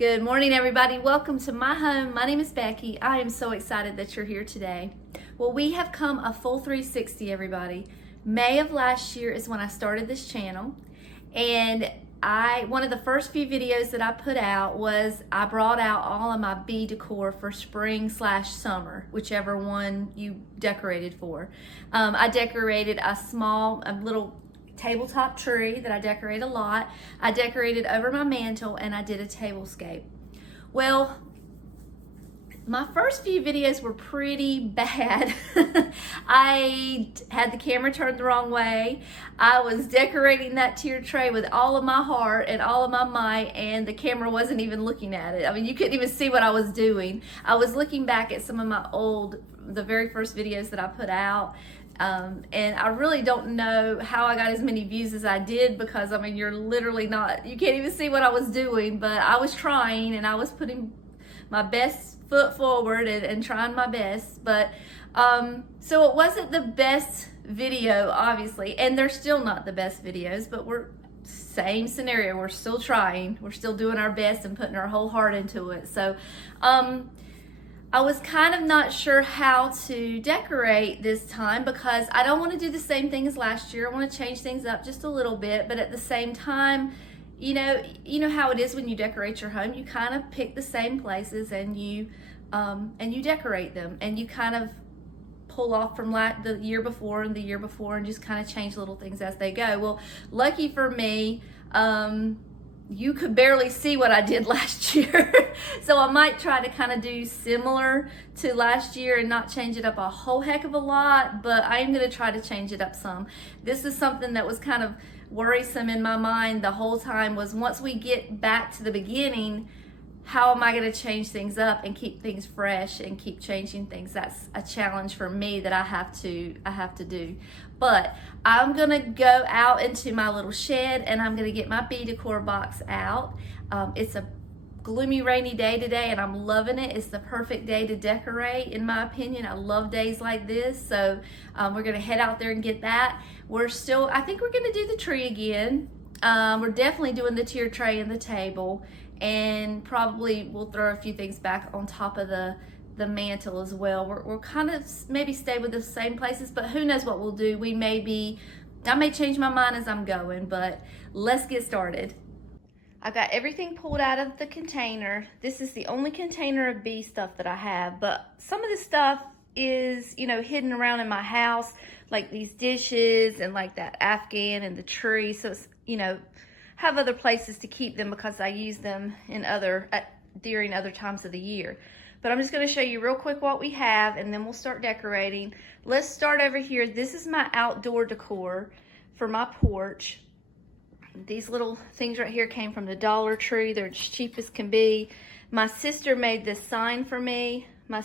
Good morning, everybody. Welcome to my home. My name is Becky. I am so excited that you're here today. Well, we have come a full 360, everybody. May of last year is when I started this channel, and one of the first few videos that I put out was I brought out all of my bee decor for spring/summer, whichever one you decorated for. I decorated a little tabletop tree that I decorate a lot. I decorated over my mantle, and I did a tablescape. Well, my first few videos were pretty bad. I had the camera turned the wrong way. I was decorating that tier tray with all of my heart and all of my might, and the camera wasn't even looking at it. I mean, you couldn't even see what I was doing. I was looking back at some of the very first videos that I put out. And I really don't know how I got as many views as I did, because I mean, you can't even see what I was doing, but I was trying and I was putting my best foot forward and trying my best. But so it wasn't the best video, obviously, and they're still not the best videos, but same scenario. We're still trying, we're still doing our best and putting our whole heart into it. So I was kind of not sure how to decorate this time, because I don't want to do the same thing as last year. I want to change things up just a little bit, but at the same time, you know how it is when you decorate your home. You kind of pick the same places and you decorate them, and you kind of pull off from the year before and the year before, and just kind of change little things as they go. Well, lucky for me, you could barely see what I did last year. So I might try to kind of do similar to last year and not change it up a whole heck of a lot, but I am going to try to change it up some. This is something that was kind of worrisome in my mind the whole time, was once we get back to the beginning, how am I going to change things up and keep things fresh and keep changing things? That's a challenge for me that I have to do. But I'm going to go out into my little shed, and I'm going to get my bee decor box out. It's a gloomy, rainy day today, and I'm loving it. It's the perfect day to decorate, in my opinion. I love days like this. So we're going to head out there and get that. I think we're going to do the tree again. We're definitely doing the tier tray and the table, and probably we'll throw a few things back on top of the mantle as well. We're kind of maybe stay with the same places, but who knows what we'll do. I may change my mind as I'm going, but let's get started. I got everything pulled out of the container. This is the only container of bee stuff that I have, but some of this stuff is, hidden around in my house, like these dishes and like that Afghan and the tree. So it's, have other places to keep them, because I use them during other times of the year. But I'm just going to show you real quick what we have, and then we'll start decorating. Let's start over here. This is my outdoor decor for my porch. These little things right here came from the Dollar Tree. They're as cheap as can be. My sister made this sign for me. My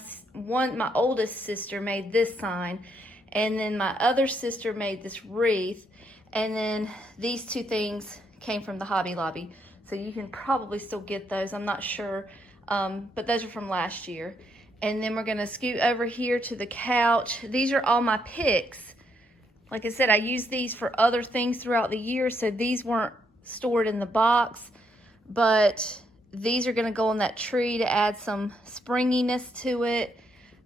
oldest sister made this sign, and then my other sister made this wreath, and then these two things came from the Hobby Lobby. So you can probably still get those. I'm not sure. But those are from last year. And then we're going to scoot over here to the couch. These are all my picks. Like I said, I use these for other things throughout the year, so these weren't stored in the box, but these are going to go on that tree to add some springiness to it.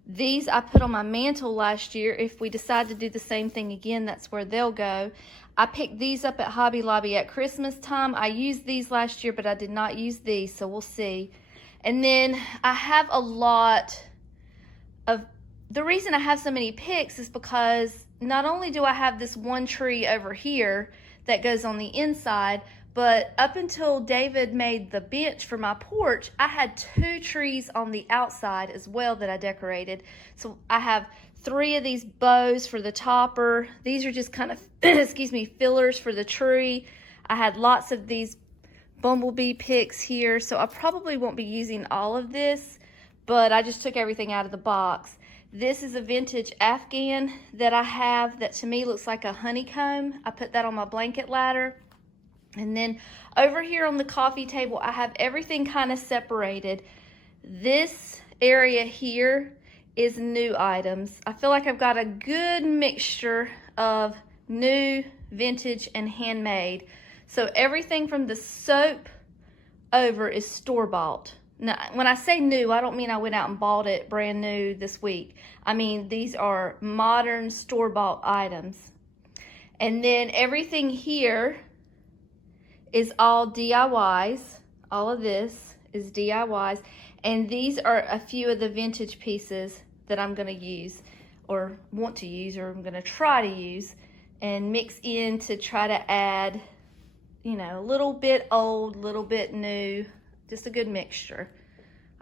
These I put on my mantle last year. If we decide to do the same thing again, that's where they'll go. I picked these up at Hobby Lobby at Christmas time. I used these last year, but I did not use these, so we'll see. And then I have the reason I have so many picks is because not only do I have this one tree over here that goes on the inside, but up until David made the bench for my porch, I had 2 trees on the outside as well that I decorated. So I have 3 of these bows for the topper. These are just kind of, fillers for the tree. I had lots of these bumblebee picks here, so I probably won't be using all of this, but I just took everything out of the box. This is a vintage Afghan that I have that to me looks like a honeycomb. I put that on my blanket ladder. And then over here on the coffee table, I have everything kind of separated. This area here is new items. I feel like I've got a good mixture of new, vintage, and handmade. So everything from the soap over is store-bought. Now, when I say new, I don't mean I went out and bought it brand new this week. I mean, these are modern store-bought items. And then everything here is all DIYs. All of this is DIYs. And these are a few of the vintage pieces that I'm gonna use, or want to use, or I'm gonna try to use and mix in to try to add, you know, a little bit old, a little bit new, just a good mixture.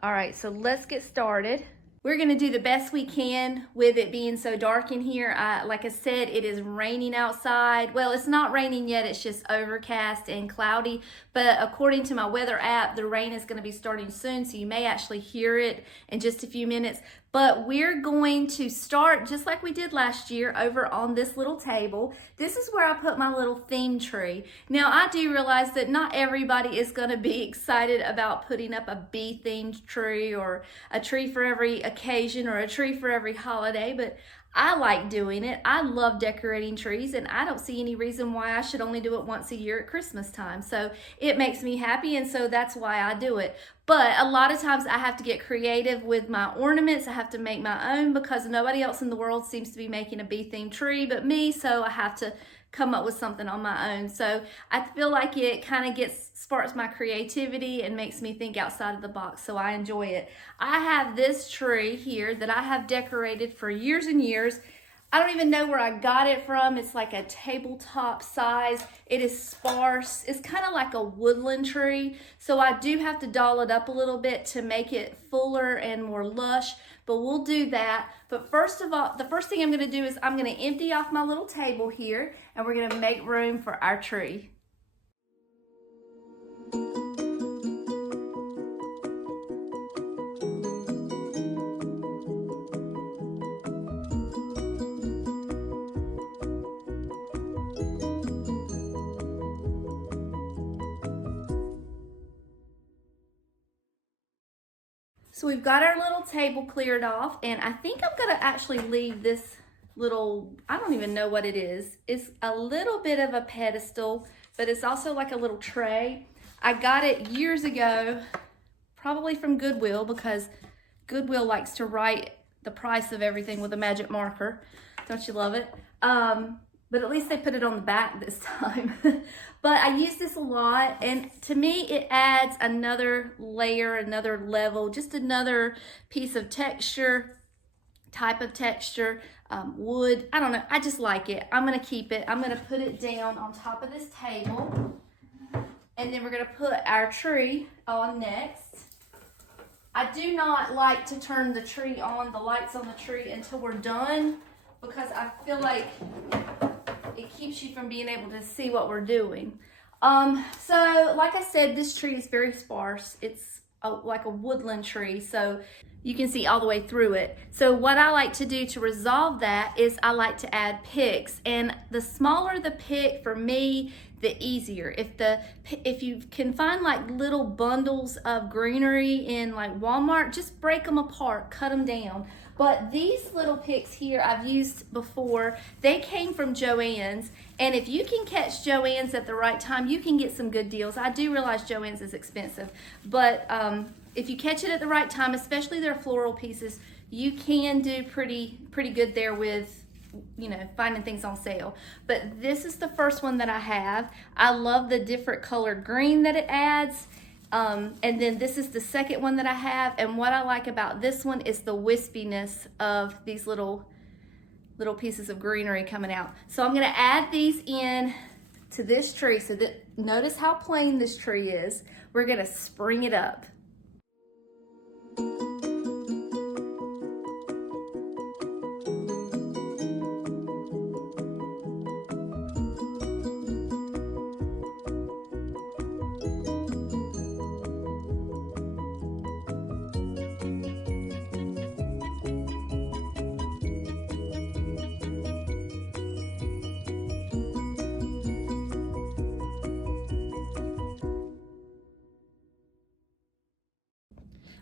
All right, so let's get started. We're gonna do the best we can with it being so dark in here. Like I said, it is raining outside. Well, it's not raining yet, it's just overcast and cloudy. But according to my weather app, the rain is gonna be starting soon, so you may actually hear it in just a few minutes. But we're going to start just like we did last year over on this little table. This is where I put my little theme tree. Now, I do realize that not everybody is gonna be excited about putting up a bee-themed tree or a tree for every occasion or a tree for every holiday, but I like doing it. I love decorating trees, and I don't see any reason why I should only do it once a year at Christmas time. So it makes me happy, and so that's why I do it. But a lot of times I have to get creative with my ornaments. I have to make my own because nobody else in the world seems to be making a bee-themed tree but me, so I have to come up with something on my own. So I feel like it kind of sparks my creativity and makes me think outside of the box, so I enjoy it. I have this tree here that I have decorated for years and years. I don't even know where I got it from. It's like a tabletop size. It is sparse. It's kind of like a woodland tree. So I do have to doll it up a little bit to make it fuller and more lush, but we'll do that. But first of all, the first thing I'm gonna do is I'm gonna empty off my little table here, and we're gonna make room for our tree. So we've got our little table cleared off, and I think I'm gonna actually leave this little, I don't even know what it is. It's a little bit of a pedestal, but it's also like a little tray. I got it years ago, probably from Goodwill, because Goodwill likes to write the price of everything with a magic marker. Don't you love it? But at least they put it on the back this time. But I use this a lot, and to me it adds another layer, another level, just another piece of texture, type of texture, wood. I don't know, I just like it. I'm gonna keep it. I'm gonna put it down on top of this table, and then we're gonna put our tree on next. I do not like to turn the tree on, the lights on the tree, until we're done, because I feel like it keeps you from being able to see what we're doing. So like I said, this tree is very sparse. It's like a woodland tree, so you can see all the way through it. So what I like to do to resolve that is I like to add picks, and the smaller the pick for me, the easier. If you can find like little bundles of greenery in like Walmart, just break them apart, cut them down. But these little picks here I've used before. They came from Joann's, and if you can catch Joann's at the right time, you can get some good deals. I do realize Joann's is expensive, but if you catch it at the right time, especially their floral pieces, you can do pretty good there with, you know, finding things on sale. But this is the first one that I have. I love the different colored green that it adds. And then this is the second one that I have, and what I like about this one is the wispiness of these little pieces of greenery coming out. So I'm gonna add these in to this tree, so that, notice how plain this tree is. We're gonna spring it up.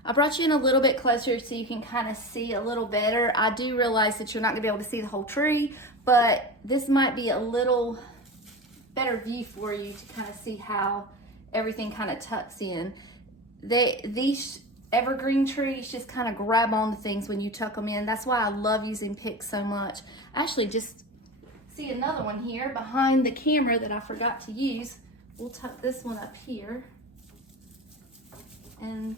I brought you in a little bit closer so you can kind of see a little better. I do realize that you're not gonna be able to see the whole tree, but this might be a little better view for you to kind of see how everything kind of tucks in. These evergreen trees just kind of grab onto things when you tuck them in. That's why I love using picks so much. Actually, just see another one here behind the camera that I forgot to use. We'll tuck this one up here. And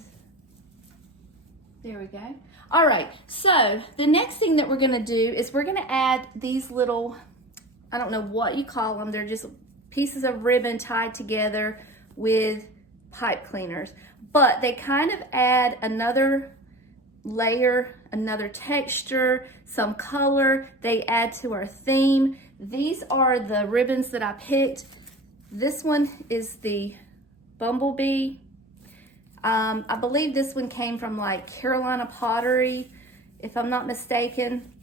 there we go. All right, so the next thing that we're gonna do is we're gonna add these little, I don't know what you call them, they're just pieces of ribbon tied together with pipe cleaners, but they kind of add another layer, another texture, some color. They add to our theme. These are the ribbons that I picked. This one is the Bumblebee. I believe this one came from like Carolina Pottery, if I'm not mistaken.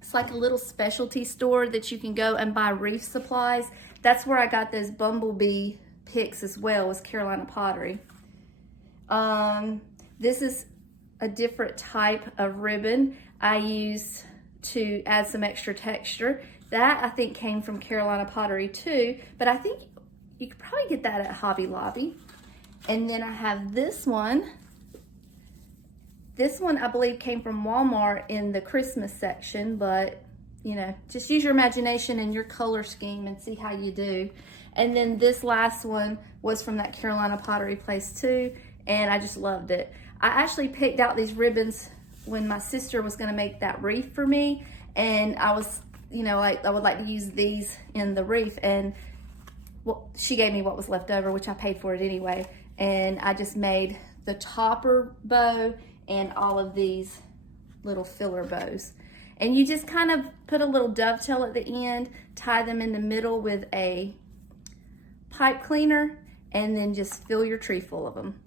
It's like a little specialty store that you can go and buy reef supplies. That's where I got those Bumblebee picks as well, was Carolina Pottery. This is a different type of ribbon I use to add some extra texture. That I think came from Carolina Pottery too, but I think you could probably get that at Hobby Lobby. And then I have this one. This one I believe came from Walmart in the Christmas section, but you know, just use your imagination and your color scheme and see how you do. And then this last one was from that Carolina Pottery place too, and I just loved it. I actually picked out these ribbons when my sister was gonna make that wreath for me, and I was, you know, like I would like to use these in the wreath, and well, she gave me what was left over, which I paid for it anyway. And I just made the topper bow and all of these little filler bows. And you just kind of put a little dovetail at the end, tie them in the middle with a pipe cleaner, and then just fill your tree full of them.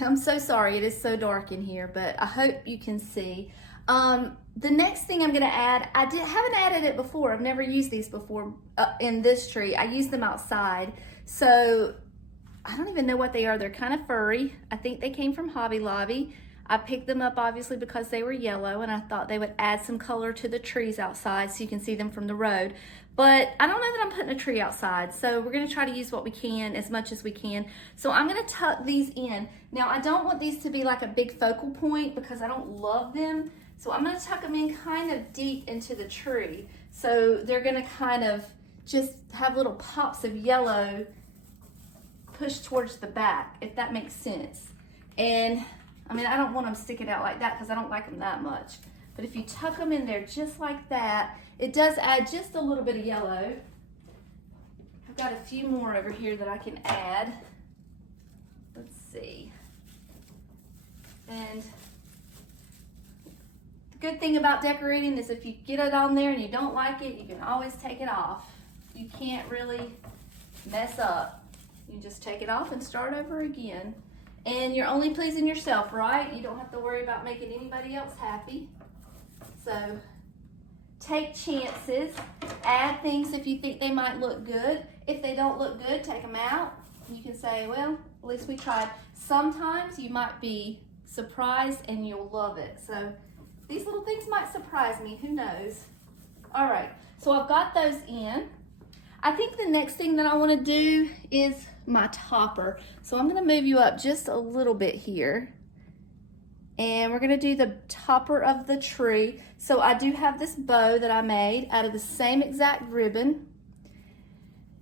I'm so sorry, it is so dark in here, but I hope you can see. The next thing I'm gonna add, haven't added it before. I've never used these before in this tree. I use them outside. So I don't even know what they are. They're kind of furry. I think they came from Hobby Lobby. I picked them up obviously because they were yellow, and I thought they would add some color to the trees outside so you can see them from the road. But I don't know that I'm putting a tree outside, so we're gonna try to use what we can, as much as we can. So I'm gonna tuck these in. Now I don't want these to be like a big focal point because I don't love them. So I'm gonna tuck them in kind of deep into the tree. So they're gonna kind of just have little pops of yellow pushed towards the back, if that makes sense. And I mean, I don't want them sticking out like that because I don't like them that much. But if you tuck them in there just like that, it does add just a little bit of yellow. I've got a few more over here that I can add. Let's see. And the good thing about decorating is if you get it on there and you don't like it, you can always take it off. You can't really mess up. You just take it off and start over again. And you're only pleasing yourself, right? You don't have to worry about making anybody else happy. So take chances, add things if you think they might look good. If they don't look good, take them out. You can say, well, at least we tried. Sometimes you might be surprised and you'll love it. So these little things might surprise me, who knows? All right, so I've got those in. I think the next thing that I want to do is my topper. So I'm going to move you up just a little bit here. And we're going to do the topper of the tree. So I do have this bow that I made out of the same exact ribbon.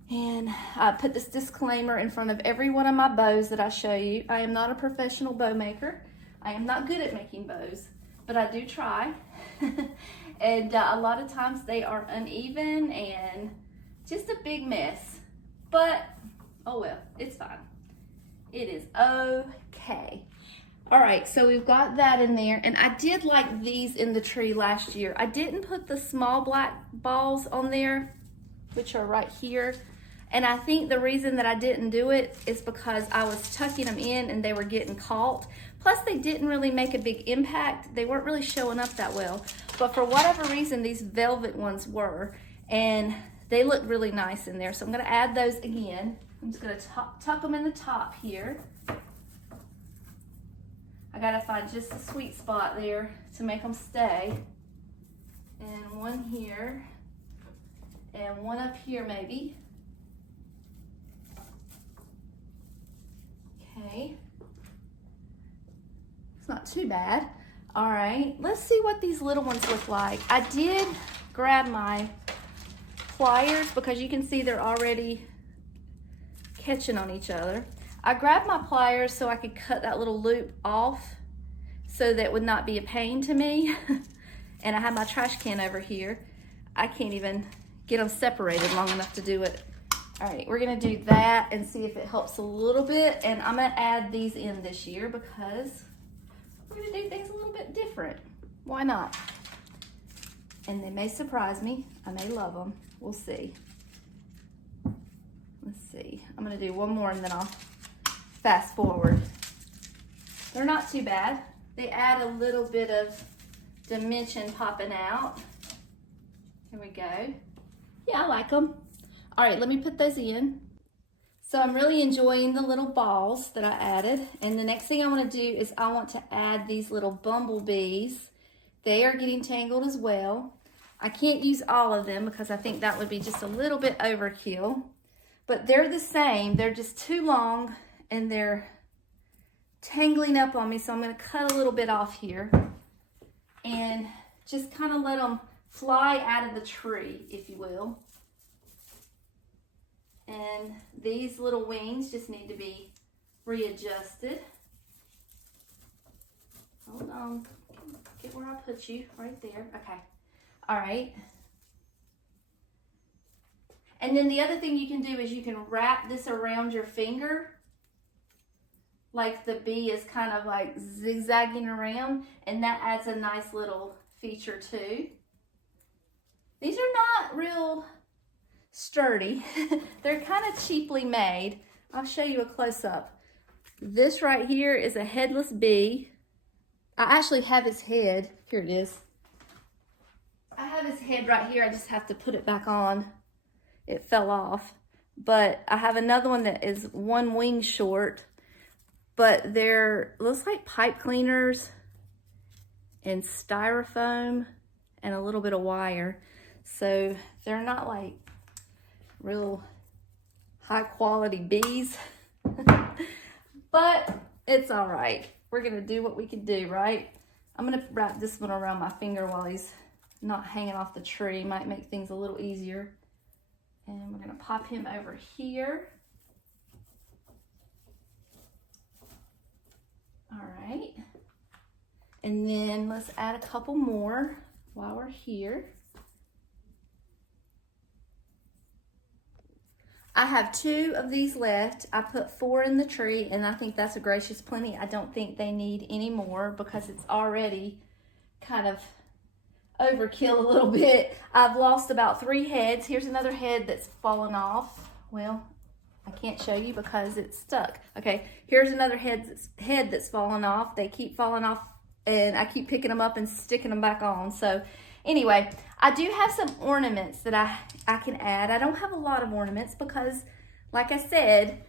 And I put this disclaimer in front of every one of my bows that I show you. I am not a professional bow maker. I am not good at making bows, but I do try. And a lot of times they are uneven and just a big mess. But, oh well, it's fine. It is okay. All right, so we've got that in there, and I did like these in the tree last year. I didn't put the small black balls on there, which are right here, and I think the reason that I didn't do it is because I was tucking them in and they were getting caught. Plus, they didn't really make a big impact. They weren't really showing up that well, but for whatever reason, these velvet ones were, and they look really nice in there, so I'm gonna add those again. I'm just gonna tuck them in the top here. I gotta find just a sweet spot there to make them stay. And one here, and one up here maybe. Okay. It's not too bad. All right, let's see what these little ones look like. I did grab my pliers because you can see they're already catching on each other. I grabbed my pliers so I could cut that little loop off so that it would not be a pain to me. And I have my trash can over here. I can't even get them separated long enough to do it. All right, we're gonna do that and see if it helps a little bit. And I'm gonna add these in this year because we're gonna do things a little bit different. Why not? And they may surprise me. I may love them. We'll see. Let's see. I'm gonna do one more and then I'll fast forward. They're not too bad. They add a little bit of dimension popping out. Here we go. Yeah, I like them. All right, let me put those in. So I'm really enjoying the little balls that I added. And the next thing I want to do is I want to add these little bumblebees. They are getting tangled as well. I can't use all of them because I think that would be just a little bit overkill. But they're the same. They're just too long and they're tangling up on me. So I'm going to cut a little bit off here and just kind of let them fly out of the tree, if you will. And these little wings just need to be readjusted. Hold on, get where I put you, right there. Okay, all right. And then the other thing you can do is you can wrap this around your finger, like the bee is kind of like zigzagging around, and that adds a nice little feature too. These are not real sturdy. They're kind of cheaply made. I'll show you a close-up. This right here is a headless bee. I actually have his head. Here it is. I have his head right here. I just have to put it back on. It fell off. But I have another one that is one wing short. But they're, looks like pipe cleaners and styrofoam and a little bit of wire. So they're not like real high quality bees, but it's all right. We're gonna do what we can do, right? I'm gonna wrap this one around my finger while he's not hanging off the tree. Might make things a little easier. And we're gonna pop him over here. All right. And then let's add a couple more while we're here. I have 2 of these left. I put 4 in the tree and I think that's a gracious plenty. I don't think they need any more because it's already kind of overkill a little bit. I've lost about 3 heads. Here's another head that's fallen off. Well, I can't show you because it's stuck. Okay, here's another head that's fallen off. They keep falling off and I keep picking them up and sticking them back on. So anyway, I do have some ornaments that I can add. I don't have a lot of ornaments because, like I said,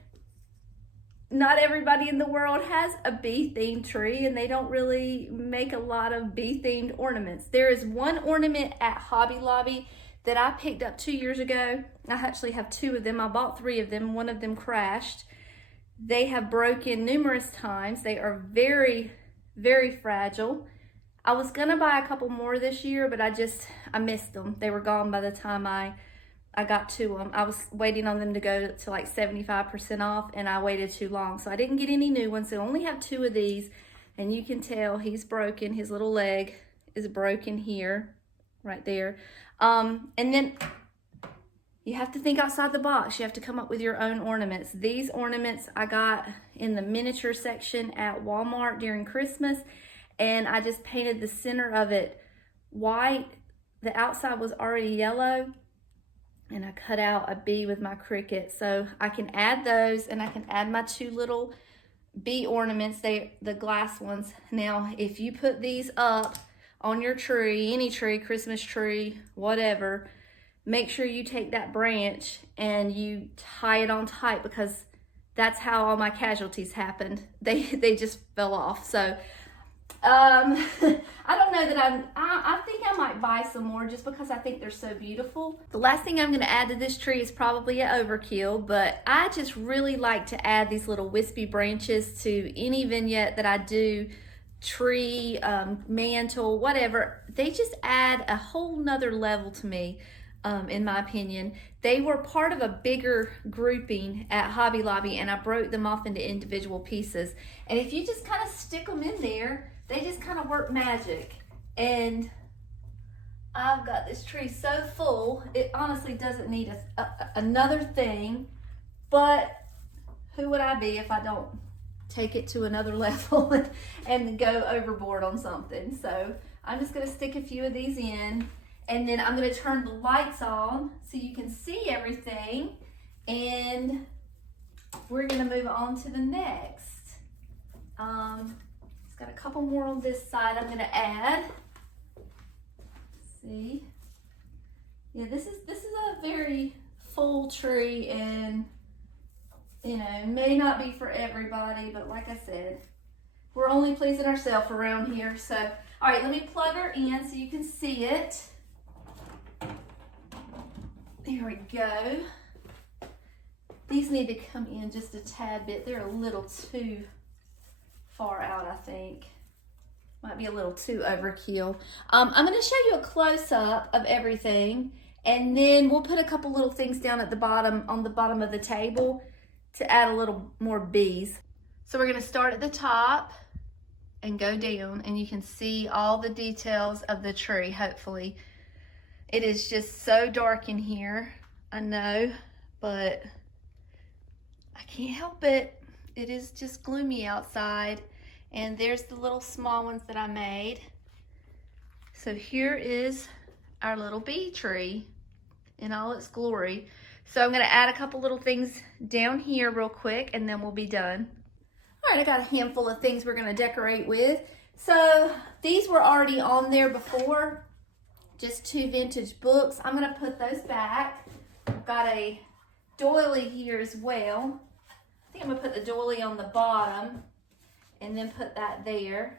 not everybody in the world has a bee-themed tree and they don't really make a lot of bee-themed ornaments. There is one ornament at Hobby Lobby that I picked up 2 years ago. I actually have 2 of them. I bought 3 of them. One of them crashed. They have broken numerous times. They are very, very fragile. I was gonna buy a couple more this year, but I missed them. They were gone by the time I got to them. I was waiting on them to go to like 75% off and I waited too long. So I didn't get any new ones. So I only have 2 of these and you can tell he's broken. His little leg is broken here, right there. And then you have to think outside the box. You have to come up with your own ornaments. These ornaments I got in the miniature section at Walmart during Christmas. And I just painted the center of it white. The outside was already yellow. And I cut out a bee with my Cricut. So I can add those and I can add my 2 little bee ornaments, the glass ones. Now, if you put these up on your tree, any tree, Christmas tree, whatever, make sure you take that branch and you tie it on tight because that's how all my casualties happened. They just fell off. So I don't know that I think I might buy some more just because I think they're so beautiful. The last thing I'm going to add to this tree is probably an overkill, but I just really like to add these little wispy branches to any vignette that I do, tree, mantle, whatever. They just add a whole nother level to me, in my opinion. They were part of a bigger grouping at Hobby Lobby, and I broke them off into individual pieces. And if you just kind of stick them in there, they just kind of work magic. And I've got this tree so full, it honestly doesn't need another thing, but who would I be if I don't take it to another level and go overboard on something? So I'm just gonna stick a few of these in, and then I'm gonna turn the lights on so you can see everything, and we're gonna move on to the next. It's got a couple more on this side I'm gonna add. See? Yeah, this is a very full tree, and you know, may not be for everybody, but like I said, we're only pleasing ourselves around here. So, all right, let me plug her in so you can see it. There we go. These need to come in just a tad bit. They're a little too far out, I think. Might be a little too overkill. I'm going to show you a close-up of everything, and then we'll put a couple little things down at the bottom, on the bottom of the table, to add a little more bees. So we're going to start at the top and go down, and you can see all the details of the tree, hopefully. It is just so dark in here, I know, but I can't help it. It is just gloomy outside. And there's the little small ones that I made. So here is our little bee tree in all its glory. So I'm gonna add a couple little things down here real quick, and then we'll be done. All right, I got a handful of things we're gonna decorate with. So these were already on there before, just 2 vintage books. I'm gonna put those back. I've got a doily here as well. I think I'm gonna put the doily on the bottom and then put that there.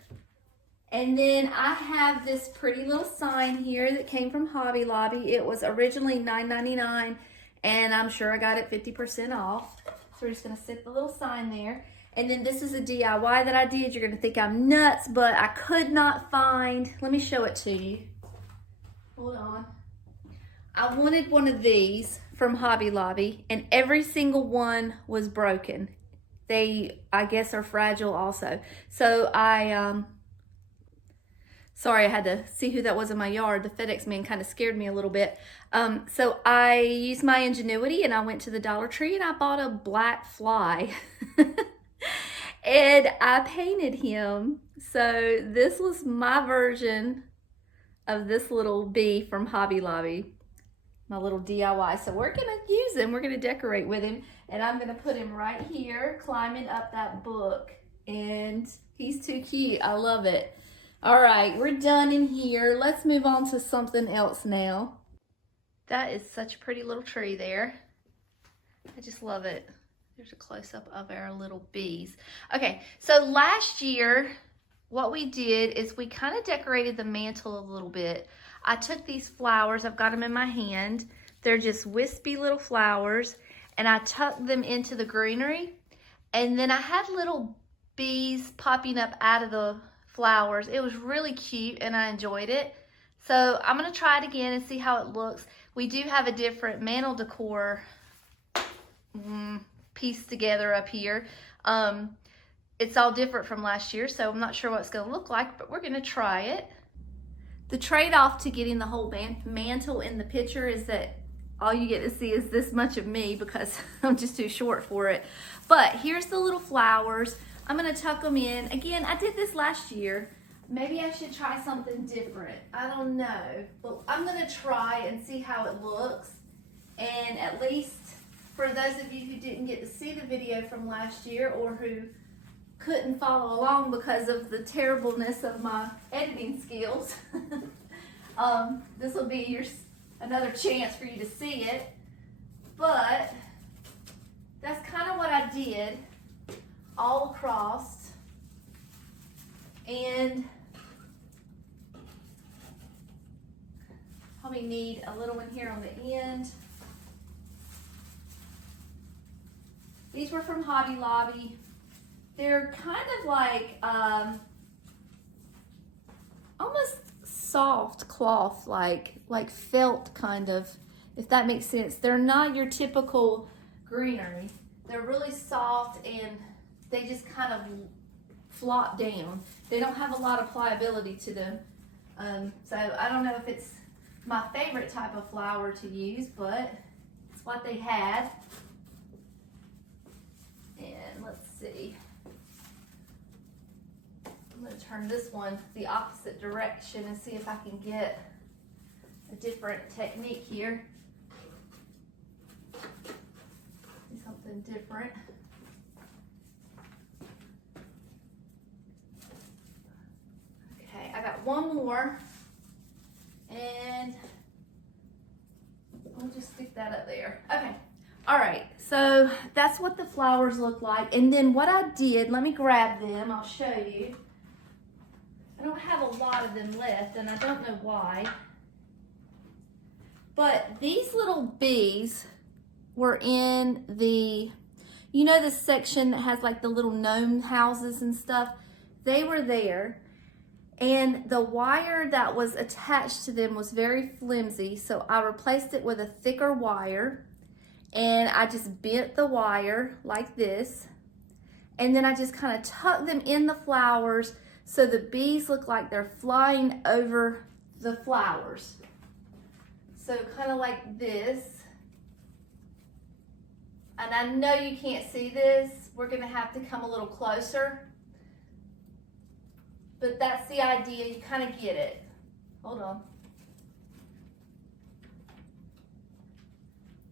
And then I have this pretty little sign here that came from Hobby Lobby. It was originally $9.99, and I'm sure I got it 50% off. So we're just gonna stick the little sign there. And then this is a DIY that I did. You're gonna think I'm nuts, but I could not find, let me show it to you. Hold on. I wanted one of these from Hobby Lobby, and every single one was broken. They, I guess, are fragile also. So sorry, I had to see who that was in my yard. The FedEx man kind of scared me a little bit. So I used my ingenuity, and I went to the Dollar Tree and I bought a black fly. And I painted him. So this was my version of this little bee from Hobby Lobby. My little DIY. So we're gonna use him, we're gonna decorate with him, and I'm gonna put him right here climbing up that book, and he's too cute. I love it. All right, we're done in here. Let's move on to something else now. That is such a pretty little tree there. I just love it. There's a close-up of our little bees. Okay, so last year what we did is we kind of decorated the mantle a little bit. I took these flowers, I've got them in my hand. They're just wispy little flowers, and I tucked them into the greenery. And then I had little bees popping up out of the flowers. It was really cute, and I enjoyed it. So I'm gonna try it again and see how it looks. We do have a different mantle decor piece together up here. It's all different from last year, so I'm not sure what it's gonna look like, but we're gonna try it. The trade-off to getting the whole mantle in the picture is that all you get to see is this much of me because I'm just too short for it. But here's the little flowers. I'm gonna tuck them in. Again, I did this last year. Maybe I should try something different. I don't know. But I'm gonna try and see how it looks. And at least for those of you who didn't get to see the video from last year, or who couldn't follow along because of the terribleness of my editing skills, this will be another chance for you to see it. But that's kind of what I did all across. And Probably need a little one here on the end. These were from Hobby Lobby. They're kind of like almost soft cloth, like felt kind of, if that makes sense. They're not your typical greenery. They're really soft and they just kind of flop down. They don't have a lot of pliability to them. So I don't know if it's my favorite type of flower to use, but it's what they had. And let's see. I'm going to turn this one the opposite direction and see if I can get a different technique here. Do something different. Okay, I got one more, and we'll just stick that up there. Okay. All right, so that's what the flowers look like. And then what I did, let me grab them, I'll show you. I don't have a lot of them left, and I don't know why. But these little bees were in the, you know, this section that has like the little gnome houses and stuff? They were there. And the wire that was attached to them was very flimsy, so I replaced it with a thicker wire. And I just bent the wire like this. And then I just kind of tucked them in the flowers so the bees look like they're flying over the flowers. So kind of like this. And I know you can't see this. We're gonna have to come a little closer. But that's the idea, you kind of get it. Hold on.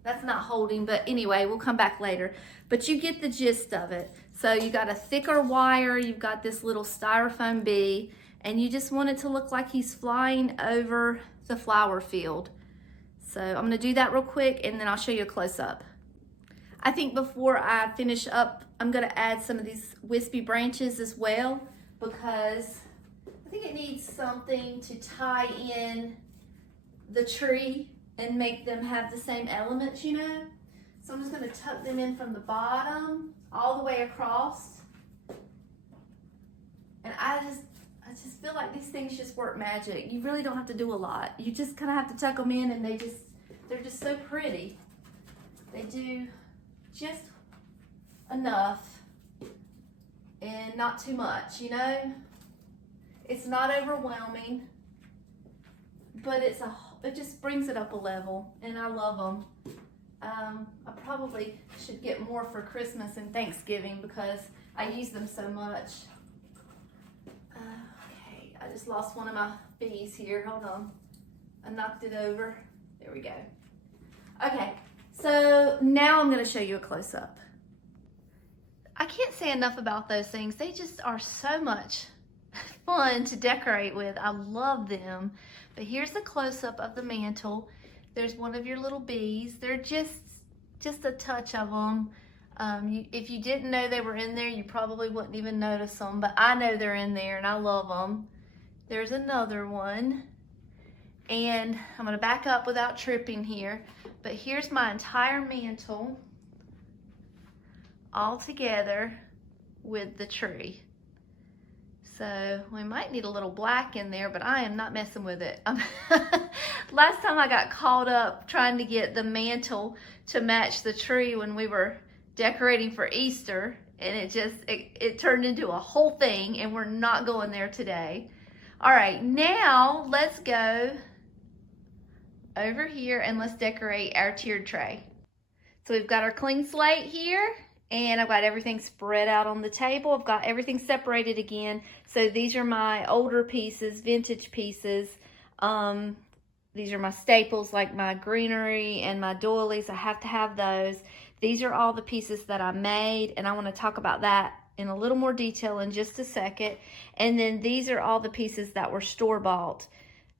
That's not holding, but anyway, we'll come back later. But you get the gist of it. So you got a thicker wire, you've got this little styrofoam bee, and you just want it to look like he's flying over the flower field. So I'm gonna do that real quick and then I'll show you a close-up. I think before I finish up, I'm gonna add some of these wispy branches as well, because I think it needs something to tie in the tree and make them have the same elements, you know? So I'm just gonna tuck them in from the bottom all the way across. And I just feel like these things just work magic. You really don't have to do a lot. You just kind of have to tuck them in and they're just so pretty. They do just enough and not too much, you know? It's not overwhelming, but it just brings it up a level, and I love them. I probably should get more for Christmas and Thanksgiving because I use them so much. Okay, I just lost one of my bees here. Hold on. I knocked it over. There we go. Okay, so now I'm going to show you a close-up. I can't say enough about those things. They just are so much fun to decorate with. I love them. But here's the close-up of the mantle. There's one of your little bees. They're just a touch of them. If you didn't know they were in there, you probably wouldn't even notice them, but I know they're in there and I love them. There's another one. And I'm gonna back up without tripping here, but here's my entire mantle all together with the tree. So we might need a little black in there, but I am not messing with it. Last time I got caught up trying to get the mantle to match the tree when we were decorating for Easter, and it turned into a whole thing, and we're not going there today. All right, now let's go over here and let's decorate our tiered tray. So we've got our clean slate here, and I've got everything spread out on the table. I've got everything separated again. So these are my older pieces, vintage pieces. These are my staples, like my greenery and my doilies. I have to have those. These are all the pieces that I made, and I want to talk about that in a little more detail in just a second. And then these are all the pieces that were store-bought.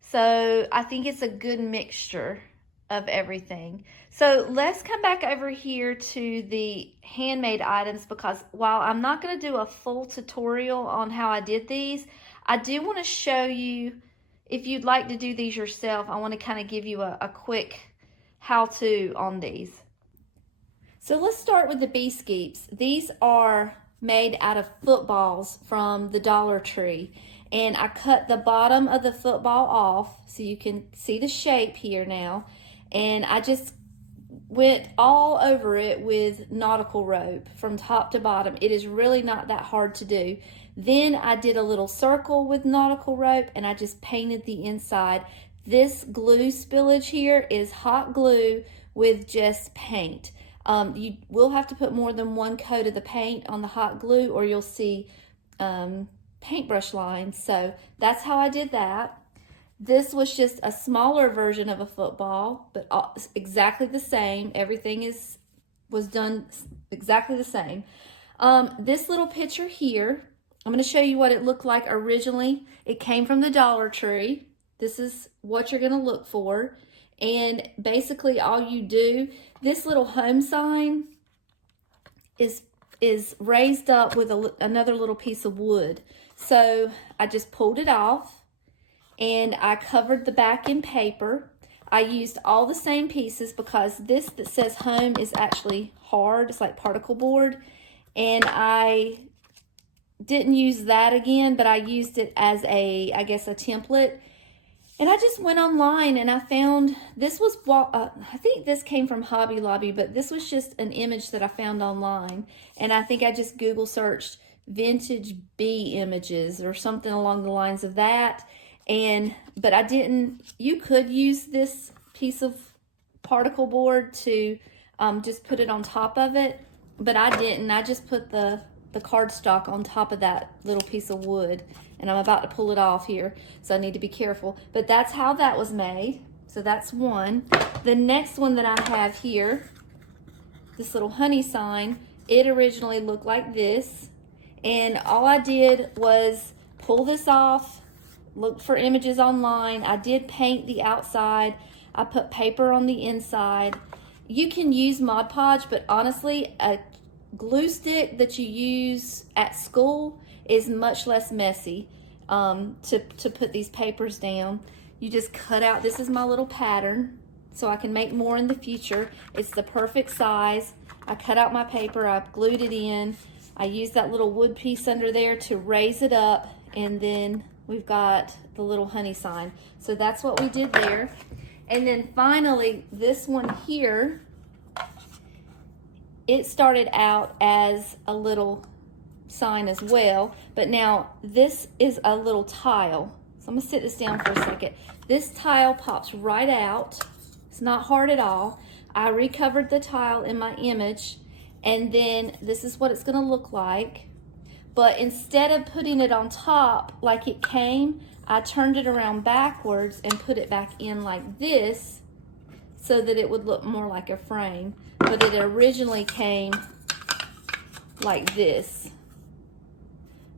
So I think it's a good mixture of everything. So let's come back over here to the handmade items, because while I'm not going to do a full tutorial on how I did these, I do want to show you, if you'd like to do these yourself, I want to kind of give you a quick how-to on these. So let's start with the B-Skeeps. These are made out of footballs from the Dollar Tree. And I cut the bottom of the football off so you can see the shape here now. And I just went all over it with nautical rope from top to bottom. It is really not that hard to do. Then I did a little circle with nautical rope and I just painted the inside. This glue spillage here is hot glue with just paint. You will have to put more than one coat of the paint on the hot glue or you'll see paintbrush lines. So that's how I did that. This was just a smaller version of a football, but exactly the same. Everything was done exactly the same. This little picture here, I'm going to show you what it looked like originally. It came from the Dollar Tree. This is what you're going to look for. And basically all you do, this little home sign is raised up with another little piece of wood. So I just pulled it off and I covered the back in paper. I used all the same pieces because this that says home is actually hard. It's like particle board. And I didn't use that again, but I used it as I guess a template. And I just went online and I found, this was, I think this came from Hobby Lobby, but this was just an image that I found online. And I think I just Google searched vintage bee images or something along the lines of that. But I didn't, you could use this piece of particle board to just put it on top of it, but I didn't. I just put the cardstock on top of that little piece of wood, and I'm about to pull it off here, so I need to be careful. But that's how that was made. So that's one. The next one that I have here, this little honey sign, it originally looked like this, and all I did was pull this off, look for images online. I did paint the outside. I put paper on the inside. You can use Mod Podge, but honestly, a glue stick that you use at school is much less messy to put these papers down. You just cut out, this is my little pattern, so I can make more in the future. It's the perfect size. I cut out my paper, I glued it in. I used that little wood piece under there to raise it up, and then we've got the little honey sign. So that's what we did there. And then finally, this one here, it started out as a little sign as well, but now this is a little tile. So I'm gonna sit this down for a second. This tile pops right out. It's not hard at all. I recovered the tile in my image, and then this is what it's gonna look like. But instead of putting it on top like it came, I turned it around backwards and put it back in like this so that it would look more like a frame. But it originally came like this.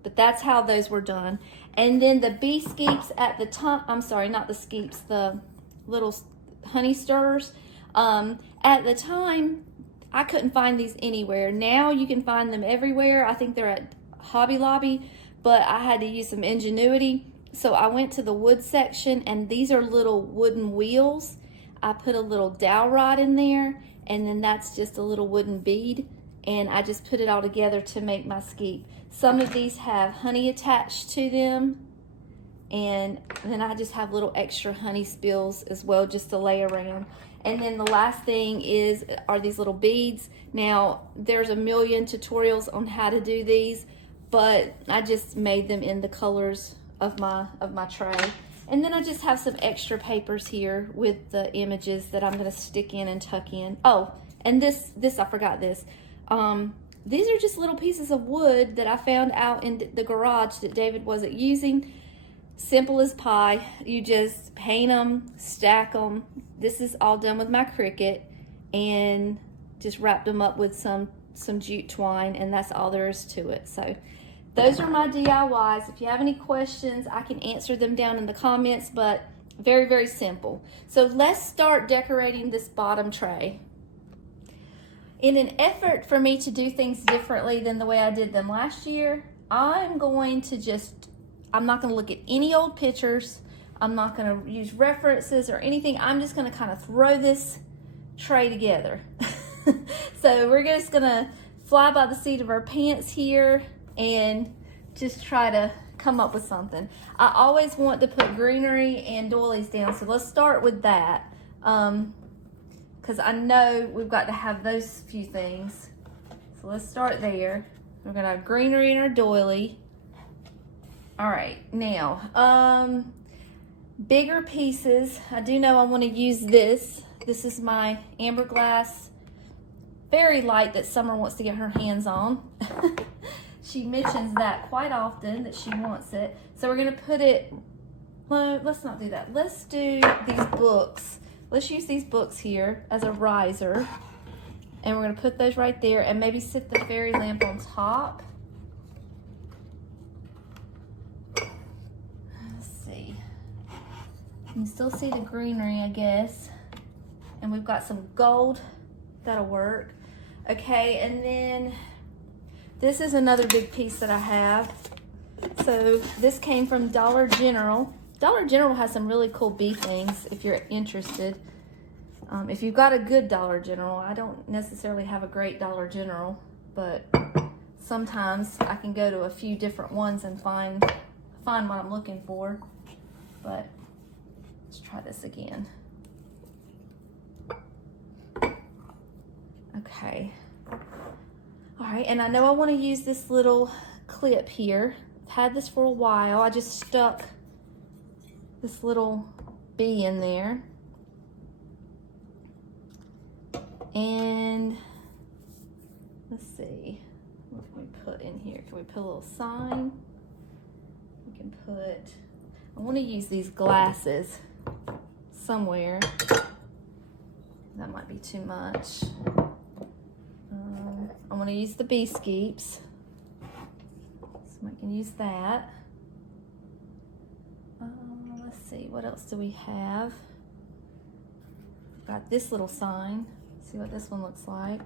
But that's how those were done. And then the B-Skeeps at the top, I'm sorry, not the Skeeps, the little honey stirrers. At the time, I couldn't find these anywhere. Now you can find them everywhere. I think they're at Hobby Lobby, but I had to use some ingenuity. So I went to the wood section, and these are little wooden wheels. I put a little dowel rod in there, and then that's just a little wooden bead, and I just put it all together to make my skeep. Some of these have honey attached to them, and then I just have little extra honey spills as well just to lay around. And then the last thing are these little beads. Now, there's a million tutorials on how to do these, but I just made them in the colors of my tray. And then I just have some extra papers here with the images that I'm gonna stick in and tuck in. Oh, and this I forgot this. These are just little pieces of wood that I found out in the garage that David wasn't using. Simple as pie. You just paint them, stack them. This is all done with my Cricut, and just wrapped them up with some jute twine, and that's all there is to it. So those are my DIYs. If you have any questions, I can answer them down in the comments, but very, very simple. So let's start decorating this bottom tray. In an effort for me to do things differently than the way I did them last year, I'm not going to look at any old pictures. I'm not gonna use references or anything. I'm just gonna kind of throw this tray together. So we're just gonna fly by the seat of our pants here and just try to come up with something. I always want to put greenery and doilies down, so let's start with that. Because I know we've got to have those few things. So let's start there. We're gonna have greenery in our doily. All right, now, bigger pieces. I do know I want to use this. This is my amber glass, very light, that Summer wants to get her hands on. She mentions that quite often, that she wants it. So we're gonna put it, well, let's not do that. Let's do these books. Let's use these books here as a riser. And we're gonna put those right there and maybe sit the fairy lamp on top. Let's see. You can still see the greenery, I guess. And we've got some gold, that'll work. Okay, and then this is another big piece that I have. So this came from Dollar General. Dollar General has some really cool bee things if you're interested. If you've got a good Dollar General, I don't necessarily have a great Dollar General, but sometimes I can go to a few different ones and find what I'm looking for. But let's try this again. Okay. All right, and I know I want to use this little clip here. I've had this for a while. I just stuck this little bee in there. And let's see, what can we put in here? Can we put a little sign? We can put, I want to use these glasses somewhere. That might be too much. I want to use the bee skeeps, so I can use that. Let's see, what else do we have? We've got this little sign. See what this one looks like.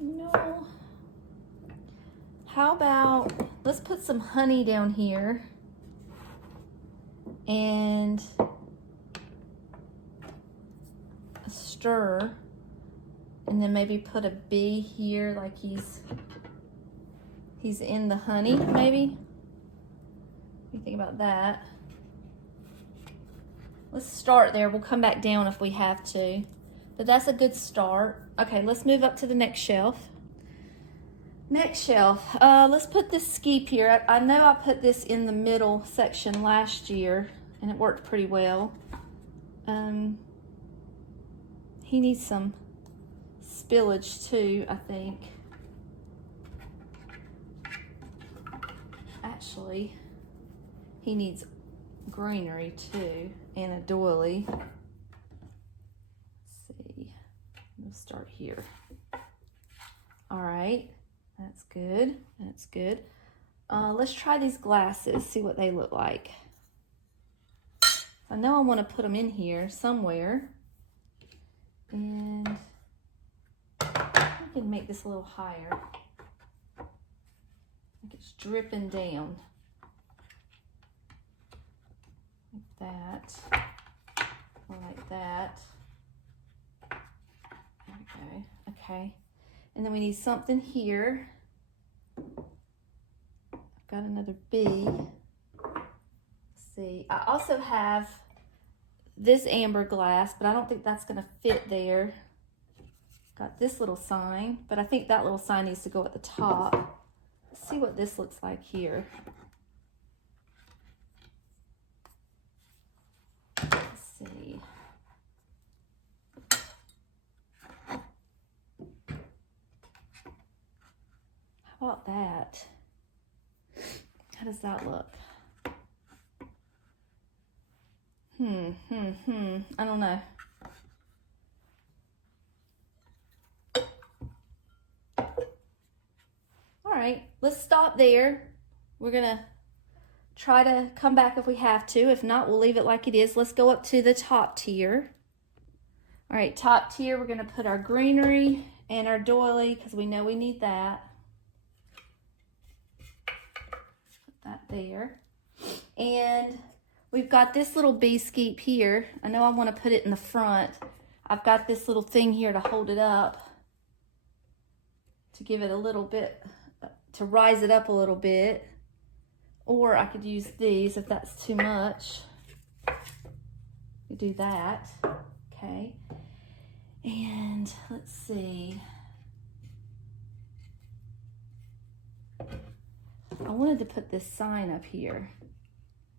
No. How about, let's put some honey down here and a stir, and then maybe put a bee here like he's in the honey, maybe. What do you think about that? Let's start there. We'll come back down if we have to. But that's a good start. Okay, let's move up to the next shelf. Next shelf. Let's put this skeep here. I know I put this in the middle section last year, and it worked pretty well. He needs some spillage too, I think. Actually, he needs greenery too, and a doily. Let's see, we'll start here. All right, that's good, that's good. Let's try these glasses, see what they look like. I know I want to put them in here somewhere, and I can make this a little higher. Like it's dripping down. Like that, or like that. There we go. Okay, and then we need something here. I've got another bee. Let's see, I also have this amber glass, but I don't think that's gonna fit there. Got this little sign, but I think that little sign needs to go at the top. Let's see what this looks like here. See. How about that? How does that look? I don't know. All right, let's stop there. We're gonna try to come back if we have to. If not, we'll leave it like it is. Let's go up to the top tier. All right, top tier, we're gonna put our greenery and our doily because we know we need that. Put that there. And we've got this little bee skeep here. I know I want to put it in the front. I've got this little thing here to hold it up, to give it a little bit, to rise it up a little bit. Or I could use these if that's too much. You do that, okay. And let's see. I wanted to put this sign up here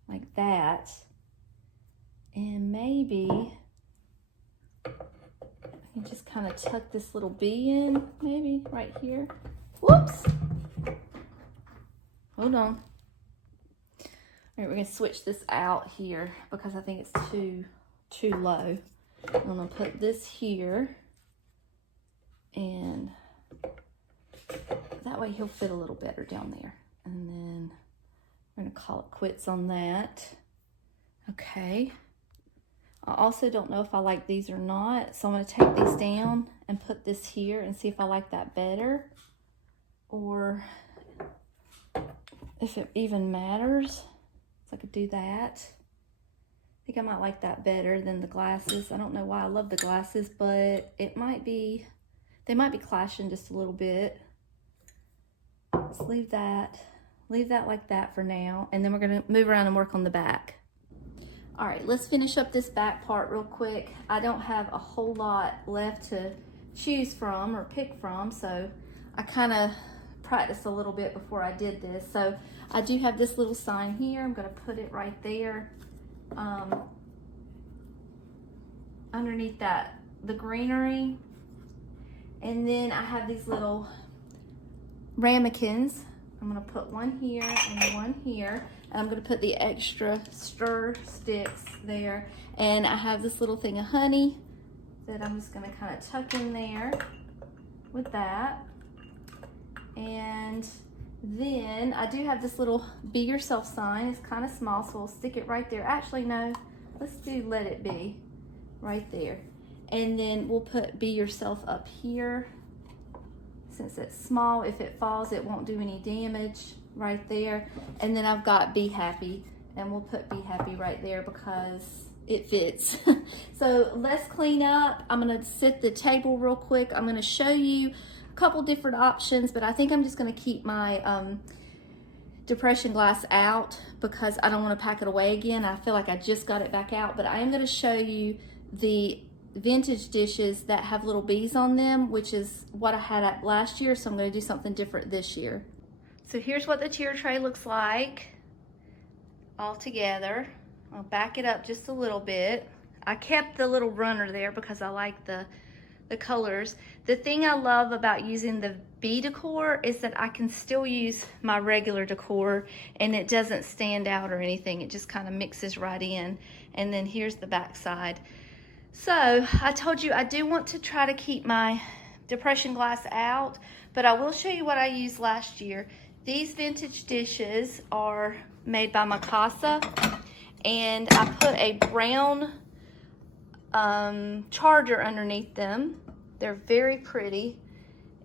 like that. And maybe I can just kind of tuck this little bee in, maybe right here. Whoops. Hold on. All right, we're gonna switch this out here because I think it's too low. I'm gonna put this here, and that way he'll fit a little better down there. And then we're gonna call it quits on that. Okay. I also don't know if I like these or not, so I'm gonna take these down and put this here and see if I like that better, or if it even matters. So I could do that. I think I might like that better than the glasses. I don't know why I love the glasses, but it might be, they might be clashing just a little bit. Let's leave that like that for now. And then we're gonna move around and work on the back. All right, let's finish up this back part real quick. I don't have a whole lot left to choose from or pick from, so I kind of practiced a little bit before I did this. So I do have this little sign here. I'm gonna put it right there underneath that, the greenery. And then I have these little ramekins. I'm gonna put one here and one here. And I'm gonna put the extra stir sticks there. And I have this little thing of honey that I'm just gonna kind of tuck in there with that. And then I do have this little be yourself sign. It's kind of small, so we'll stick it right there. Actually, no, let's do let it be right there. And then we'll put be yourself up here. Since it's small, if it falls, it won't do any damage right there. And then I've got be happy, and we'll put be happy right there because it fits. So let's clean up. I'm gonna set the table real quick. I'm gonna show you couple different options, but I think I'm just going to keep my depression glass out because I don't want to pack it away again. I feel like I just got it back out, but I am going to show you the vintage dishes that have little bees on them, which is what I had at last year, so I'm going to do something different this year. So here's what the tier tray looks like all together. I'll back it up just a little bit. I kept the little runner there because I like the colors. The thing I love about using the bee decor is that I can still use my regular decor and it doesn't stand out or anything. It just kind of mixes right in. And then here's the back side. So I told you I do want to try to keep my depression glass out, but I will show you what I used last year. These vintage dishes are made by Mikasa, and I put a brown charger underneath them. They're very pretty,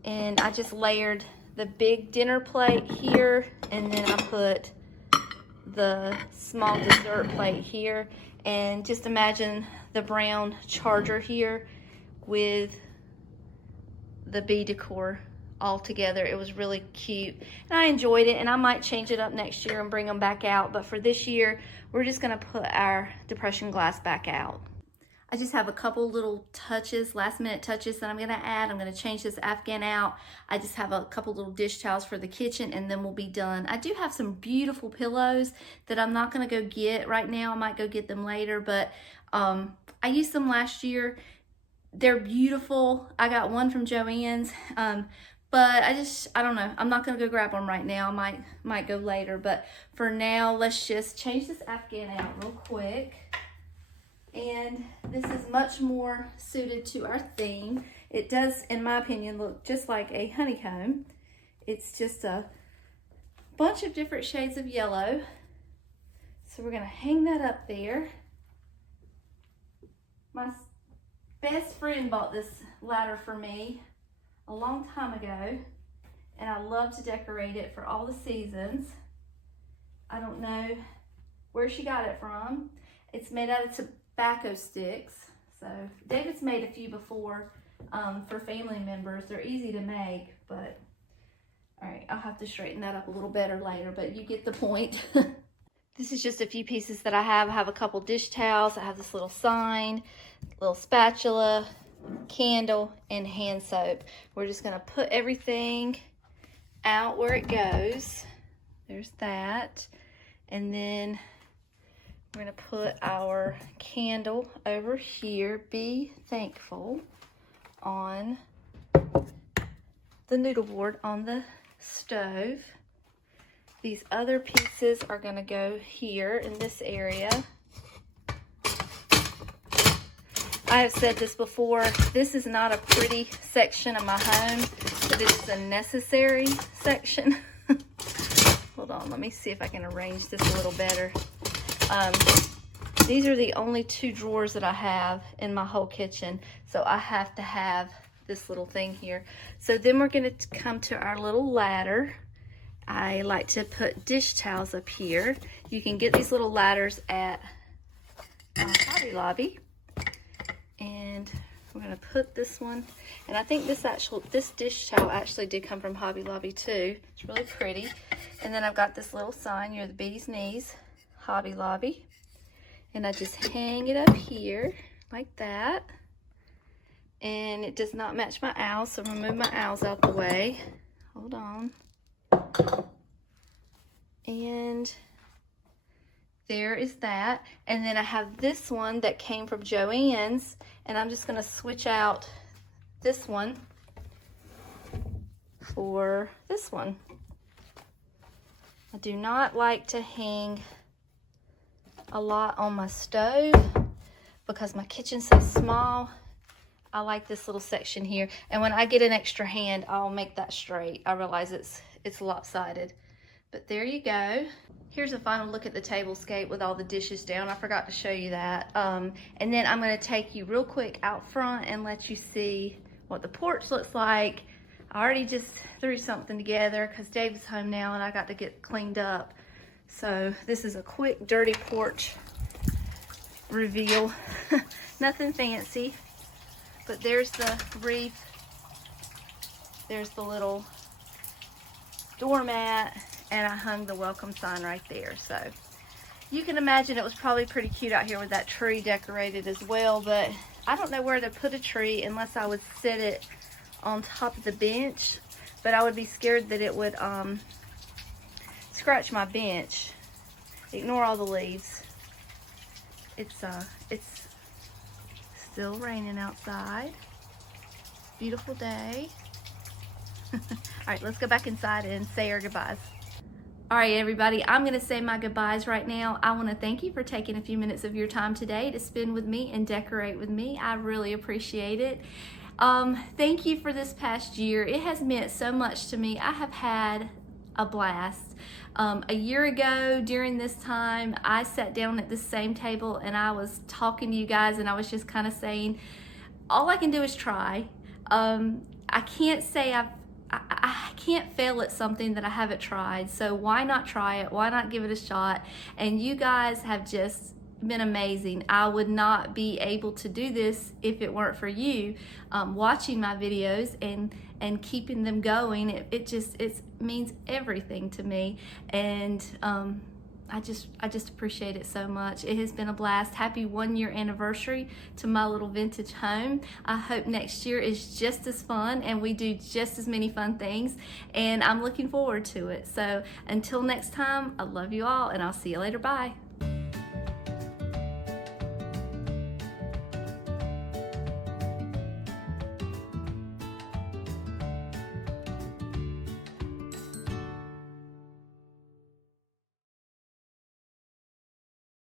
and I just layered the big dinner plate here, and then I put the small dessert plate here, and just imagine the brown charger here with the bee decor all together. It was really cute, and I enjoyed it, and I might change it up next year and bring them back out, but for this year we're just gonna put our depression glass back out. I just have a couple little touches, last minute touches that I'm gonna add. I'm gonna change this Afghan out. I just have a couple little dish towels for the kitchen, and then we'll be done. I do have some beautiful pillows that I'm not gonna go get right now. I might go get them later, but I used them last year. They're beautiful. I got one from Joann's, but I don't know. I'm not gonna go grab them right now. I might go later, but for now, let's just change this Afghan out real quick. And this is much more suited to our theme. It does, in my opinion, look just like a honeycomb. It's just a bunch of different shades of yellow. So we're gonna hang that up there. My best friend bought this ladder for me a long time ago, and I love to decorate it for all the seasons. I don't know where she got it from. It's made out of tobacco sticks. So David's made a few before for family members. They're easy to make, but all right, I'll have to straighten that up a little better later, but you get the point. This is just a few pieces that I have. I have a couple dish towels. I have this little sign, little spatula, candle, and hand soap. We're just gonna put everything out where it goes. There's that. And then we're gonna put our candle over here, Be Thankful, on the noodle board on the stove. These other pieces are gonna go here in this area. I have said this before, this is not a pretty section of my home, but it's a necessary section. Hold on, let me see if I can arrange this a little better. These are the only 2 drawers that I have in my whole kitchen, so I have to have this little thing here. So then we're gonna come to our little ladder. I like to put dish towels up here. You can get these little ladders at Hobby Lobby. And we're gonna put this one, and I think this dish towel actually did come from Hobby Lobby too. It's really pretty. And then I've got this little sign, you're the bee's knees, Hobby Lobby. And I just hang it up here like that. And it does not match my owls, so I'm gonna move my owls out the way. Hold on. And there is that. And then I have this one that came from Joann's, and I'm just gonna switch out this one for this one. I do not like to hang a lot on my stove because my kitchen's so small. I like this little section here, and when I get an extra hand, I'll make that straight. I realize it's lopsided, but there you go. Here's a final look at the tablescape with all the dishes down. I forgot to show you that. And then I'm gonna take you real quick out front and let you see what the porch looks like. I already just threw something together because David's home now and I got to get cleaned up. So this is a quick dirty porch reveal. Nothing fancy, but there's the wreath. There's the little doormat, and I hung the welcome sign right there. So you can imagine it was probably pretty cute out here with that tree decorated as well, but I don't know where to put a tree unless I would set it on top of the bench, but I would be scared that it would scratch my bench. Ignore all the leaves. It's still raining outside. Beautiful day. All right, let's go back inside and say our goodbyes. All right, everybody, I'm gonna say my goodbyes right now. I wanna thank you for taking a few minutes of your time today to spend with me and decorate with me. I really appreciate it. Thank you for this past year. It has meant so much to me. I have had a blast. A year ago during this time, I sat down at this same table and I was talking to you guys, and I was just kind of saying, all I can do is try. I can't say I can't fail at something that I haven't tried, so why not try it? Why not give it a shot? And you guys have just been amazing. I would not be able to do this if it weren't for you watching my videos and keeping them going. It means everything to me, and I just appreciate it so much. It has been a blast. Happy 1-year anniversary to my little vintage home. I hope next year is just as fun and we do just as many fun things, and I'm looking forward to it. So until next time, I love you all and I'll see you later. Bye.